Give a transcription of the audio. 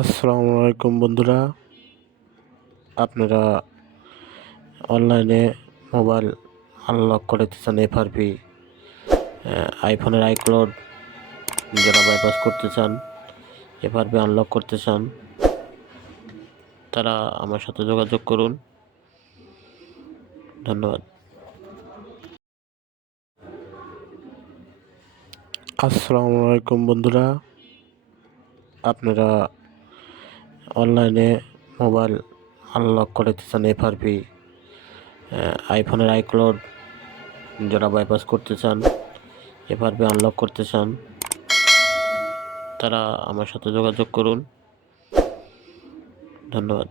আসসালামু আলাইকুম বন্ধুরা, আপনারা অনলাইনে মোবাইল আনলক করতে চান। এফআরপি আইফোনের আইক্লাউড যারা বাইপাস করতে চান, এফআরপি আনলক করতে চান, তারা আমার সাথে যোগাযোগ করুন। ধন্যবাদ। আসসালামু আলাইকুম বন্ধুরা, আপনারা অনলাইনে মোবাইল আনলক করতে চান। এফআরপি আইফোনের আইক্লাউড যারা বাইপাস করতে চান, এফআরপি আনলক করতে চান, তারা আমার সাথে যোগাযোগ করুন। ধন্যবাদ।